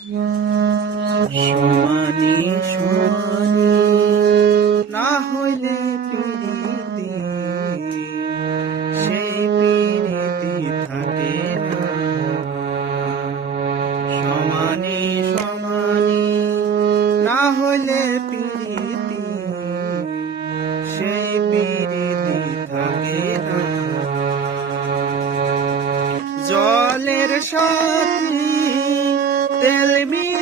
সমানি সমানি না হইলে প্রীতি সেই প্রীতি থাকে না। সমানি সমানি না হইলে প্রীতি সেই প্রীতি থাকে না। জলের সাথে তেল মিশিয়ে